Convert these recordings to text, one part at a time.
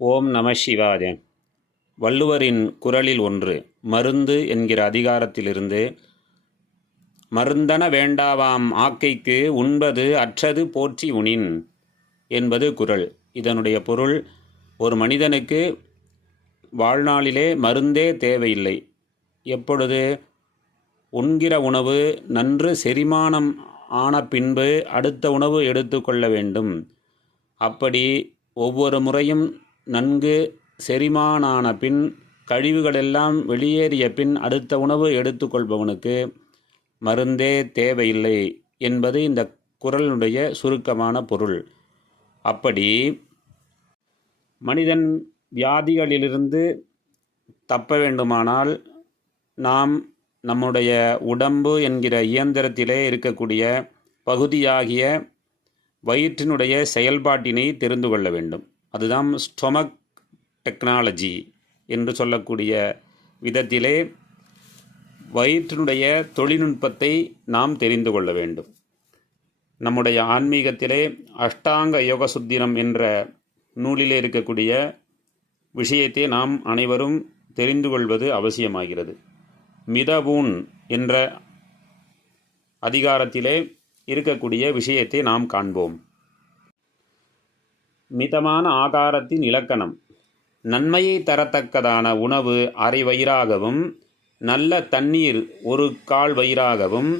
ஓம் நம சிவாய. வள்ளுவரின் குறளில் ஒன்று, மருந்து என்கிற அதிகாரத்திலிருந்து, மருந்தன வேண்டாவாம் ஆக்கைக்கு உண்பது அற்றது போற்றி உணின் என்பது குறள். இதனுடைய பொருள், ஒரு மனிதனுக்கு வாழ்நாளிலே மருந்தே தேவையில்லை. எப்பொழுது உண்கிற உணவு நன்று செரிமானம் ஆன பின்பு அடுத்த உணவு எடுத்துக்கொள்ள வேண்டும். அப்படி ஒவ்வொரு முறையும் நன்கு செரிமானான பின், கழிவுகளெல்லாம் வெளியேறிய பின் அடுத்த உணவு எடுத்துக்கொள்பவனுக்கு மருந்தே தேவையில்லை என்பது இந்த குறளுடைய சுருக்கமான பொருள். அப்படி மனிதன் வியாதிகளிலிருந்து தப்ப வேண்டுமானால், நாம் நம்முடைய உடம்பு என்கிற இயந்திரத்திலே இருக்கக்கூடிய பகுதியாகிய வயிற்றினுடைய செயல்பாட்டினை தெரிந்து கொள்ள வேண்டும். அதுதான் ஸ்டொமக் டெக்னாலஜி என்று சொல்லக்கூடிய விதத்திலே வயிற்றினுடைய தொழில்நுட்பத்தை நாம் தெரிந்து கொள்ள வேண்டும். நம்முடைய ஆன்மீகத்திலே அஷ்டாங்க யோக சுத்திரம் என்ற நூலிலே இருக்கக்கூடிய விஷயத்தை நாம் அனைவரும் தெரிந்து கொள்வது அவசியமாகிறது. மிதவூன் என்ற அதிகாரத்திலே இருக்கக்கூடிய விஷயத்தை நாம் காண்போம். மிதமான ஆகாரத்தின் இலக்கணம்: நன்மையை தரத்தக்கதான உணவு அரை வயிறாகவும், நல்ல தண்ணீர் ஒரு கால் வயிறாகவும்,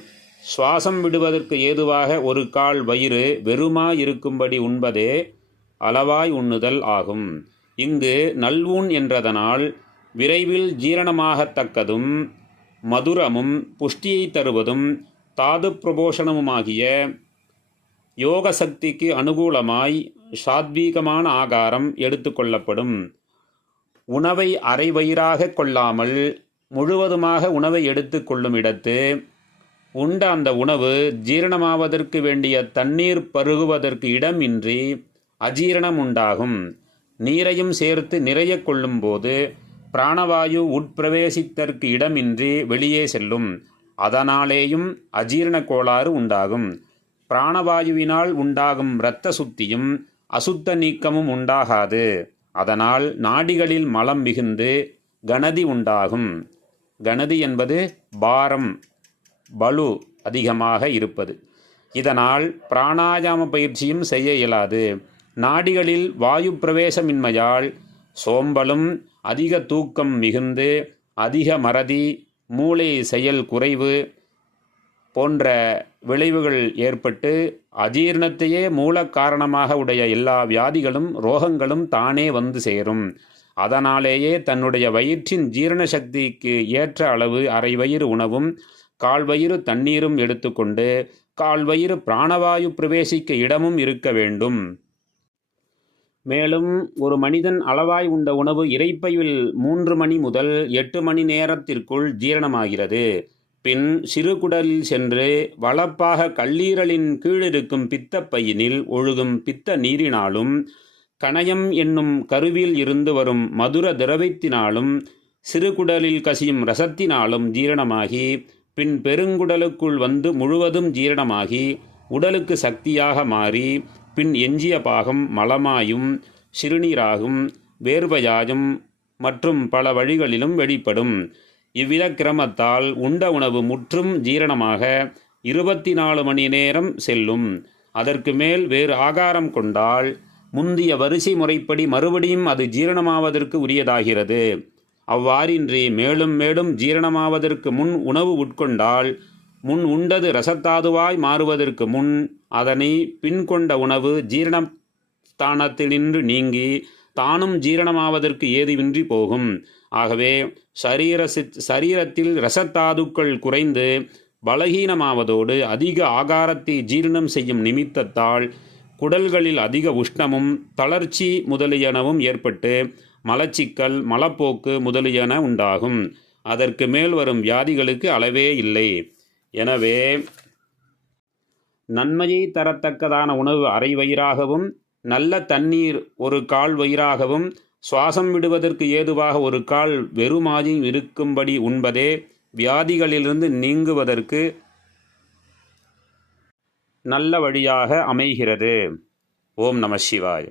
சுவாசம் விடுவதற்கு ஏதுவாக ஒரு கால் வயிறு வெறுமாயிருக்கும்படி உண்பதே அளவாய் உண்ணுதல் ஆகும். இங்கு நல்வூன் என்றதனால் விரைவில் ஜீரணமாகத்தக்கதும் மதுரமும் புஷ்டியை தருவதும் தாது பிரபோஷணமுமாகிய யோக சக்திக்கு அனுகூலமாய் சாத்வீகமான ஆகாரம் எடுத்துக்கொள்ளப்படும். உணவை அரை வயிறாக கொள்ளாமல் முழுவதுமாக உணவை எடுத்துக்கொள்ளும் இடத்து உண்ட அந்த உணவு ஜீரணமாவதற்கு வேண்டிய தண்ணீர் பருகுவதற்கு இடமின்றி அஜீரணம் உண்டாகும். நீரையும் சேர்த்து நிறைய கொள்ளும்போது பிராணவாயு உட்பிரவேசித்தற்கு இடமின்றி வெளியே செல்லும். அதனாலேயும் அஜீரண கோளாறு உண்டாகும். பிராணவாயுவினால் உண்டாகும் இரத்த சுத்தியும் அசுத்த நீக்கமும் உண்டாகாது. அதனால் நாடிகளில் மலம் மிகுந்து கணதி உண்டாகும். கணதி என்பது பாரம், பலு அதிகமாக இருப்பது. இதனால் பிராணாயாம பயிற்சியும் செய்ய இயலாது. நாடிகளில் வாயு பிரவேசமின்மையால் சோம்பலும் அதிக தூக்கம் மிகுந்து அதிக மறதி, மூளை செயல் குறைவு போன்ற விளைவுகள் ஏற்பட்டு அஜீரணத்தையே மூல காரணமாக உடைய எல்லா வியாதிகளும் ரோகங்களும் தானே வந்து சேரும். அதனாலேயே தன்னுடைய வயிற்றின் ஜீரண சக்திக்கு ஏற்ற அளவு அரை வயிறு உணவும் கால்வயிறு தண்ணீரும் எடுத்துக்கொண்டு கால்வயிறு பிராணவாயு பிரவேசிக்க இடமும் இருக்க வேண்டும். மேலும் ஒரு மனிதன் அளவாய் உண்ட உணவு இரைப்பையில் 3 மணி முதல் 8 மணி நேரத்திற்குள் ஜீரணமாகிறது. பின் சிறுகுடலில் சென்று வளப்பாக கல்லீரலின் கீழிருக்கும் பித்தப்பையினில் ஒழுகும் பித்த நீரினாலும் கணையம் என்னும் கருவில் இருந்து வரும் மதுர திரவத்தினாலும் சிறுகுடலில் கசியும் இரசத்தினாலும் ஜீரணமாகி பின் பெருங்குடலுக்குள் வந்து முழுவதும் ஜீரணமாகி உடலுக்கு சக்தியாக மாறி பின் எஞ்சிய பாகம் மலமாயும் சிறுநீராகும் வேர்வையாயும் மற்றும் பல வழிகளிலும் வெளிப்படும். இவ்வித கிரமத்தால் உண்ட உணவு முற்றும் ஜீரணமாக 24 மணி நேரம் செல்லும். அதற்கு மேல் வேறு ஆகாரம் கொண்டால் முந்திய வரிசை முறைப்படி மறுபடியும் அது ஜீரணமாவதற்கு உரியதாகிறது. அவ்வாறின்றி மேலும் மேலும் ஜீரணமாவதற்கு முன் உணவு உட்கொண்டால் முன் உண்டது இரசத்தாதுவாய் மாறுவதற்கு முன் அதனை பின்கொண்ட உணவு ஜீரணஸ்தானத்தினின்று நீங்கி தானும் ஜீரணமாவதற்கு ஏதுவின்றி போகும். ஆகவே சரீரத்தில் இரசத்தாதுக்கள் குறைந்து பலகீனமாவதோடு அதிக ஆகாரத்தை ஜீரணம் செய்யும் நிமித்தத்தால் குடல்களில் அதிக உஷ்ணமும் தளர்ச்சி முதலியனவும் ஏற்பட்டு மலச்சிக்கல், மலப்போக்கு முதலியன உண்டாகும். அதற்கு மேல் வரும் வியாதிகளுக்கு அளவே இல்லை. எனவே நன்மையை தரத்தக்கதான உணவு அரை வயிறாகவும், நல்ல தண்ணீர் ஒரு கால் வயிறாகவும், சுவாசம் விடுவதற்கு ஏதுவாக ஒரு கால் வெறுமாயும் இருக்கும்படி உண்பதே வியாதிகளிலிருந்து நீங்குவதற்கு நல்ல வழியாக அமைகிறது. ஓம் நம சிவாய.